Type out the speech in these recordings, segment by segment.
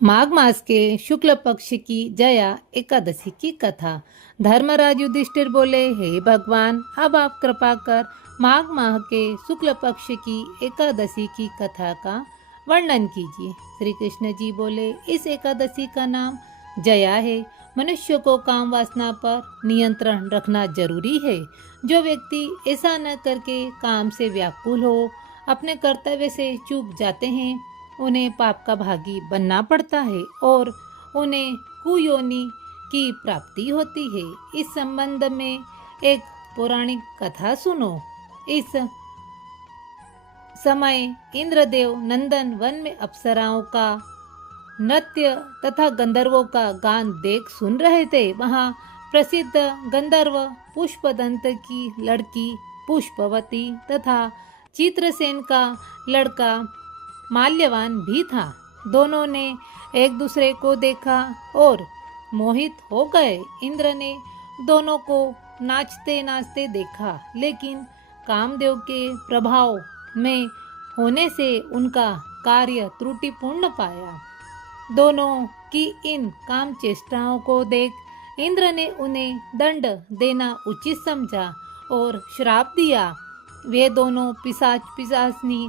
माघ मास के शुक्ल पक्ष की जया एकादशी की कथा। धर्मराज युधिष्ठिर बोले, हे भगवान, अब आप कृपा कर माघ माह के शुक्ल पक्ष की एकादशी की कथा का वर्णन कीजिए। श्री कृष्ण जी बोले, इस एकादशी का नाम जया है। मनुष्य को काम वासना पर नियंत्रण रखना जरूरी है। जो व्यक्ति ऐसा न करके काम से व्याकुल हो, अपने कर्तव्य से चूक जाते हैं, उन्हें पाप का भागी बनना पड़ता है और उन्हें कुयोनि की प्राप्ति होती है। इस संबंध में एक पौराणिक कथा सुनो। इस समय इंद्रदेव नंदन वन में अप्सराओं का नृत्य तथा गंधर्वों का गान देख सुन रहे थे। वहाँ प्रसिद्ध गंधर्व पुष्पदंत की लड़की पुष्पवती तथा चित्रसेन का लड़का माल्यवान भी था। दोनों ने एक दूसरे को देखा और मोहित हो गए। इंद्र ने दोनों को नाचते नाचते देखा, लेकिन कामदेव के प्रभाव में होने से उनका कार्य त्रुटिपूर्ण पाया। दोनों की इन काम चेष्टाओं को देख इंद्र ने उन्हें दंड देना उचित समझा और श्राप दिया। वे दोनों पिशाच पिशाचनी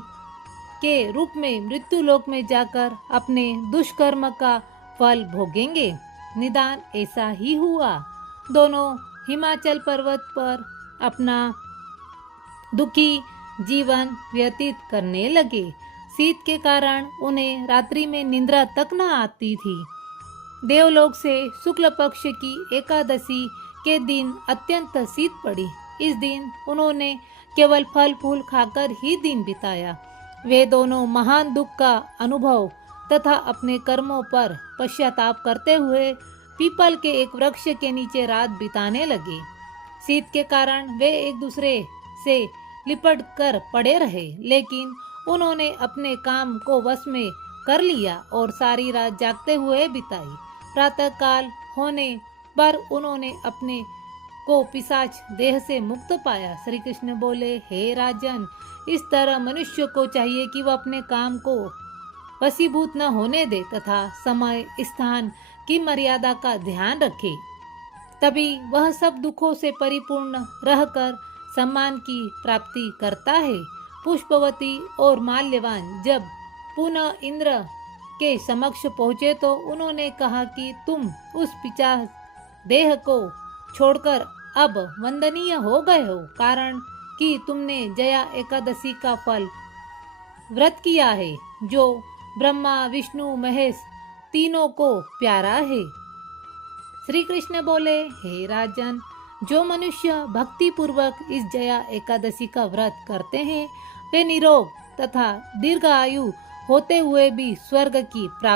के रूप में मृत्युलोक में जाकर अपने दुष्कर्म का फल भोगेंगे। निदान ऐसा ही हुआ। दोनों हिमाचल पर्वत पर अपना दुखी जीवन व्यतीत करने लगे। शीत के कारण उन्हें रात्रि में निद्रा तक न आती थी। देवलोक से शुक्ल पक्ष की एकादशी के दिन अत्यंत शीत पड़ी। इस दिन उन्होंने केवल फल फूल खाकर ही दिन बिताया। वे दोनों महान दुख का अनुभव तथा अपने कर्मों पर पश्चाताप करते हुए पीपल के एक वृक्ष के नीचे रात बिताने लगे। शीत के कारण वे एक दूसरे से लिपट कर पड़े रहे, लेकिन उन्होंने अपने काम को वश में कर लिया और सारी रात जागते हुए बिताई। प्रातः काल होने पर उन्होंने अपने को पिशाच देह से मुक्त पाया। श्री कृष्ण बोले, हे राजन, इस तरह मनुष्य को चाहिए कि वह अपने काम को वशीभूत न होने दे तथा समय स्थान की मर्यादा का ध्यान रखे। तभी वह सब दुखों से परिपूर्ण रहकर सम्मान की प्राप्ति करता है। पुष्पवती और माल्यवान जब पुनः इंद्र के समक्ष पहुँचे तो उन्होंने कहा कि तुम उस पिशाच देह को छोड़कर अब वंदनीय हो गए हो, कारण कि तुमने जया एकादशी का फल व्रत किया है, जो ब्रह्मा विष्णु महेश तीनों को प्यारा है। श्री कृष्ण बोले, हे राजन, जो मनुष्य भक्ति पूर्वक इस जया एकादशी का व्रत करते हैं, वे निरोग तथा दीर्घ आयु होते हुए भी स्वर्ग की प्राप्ति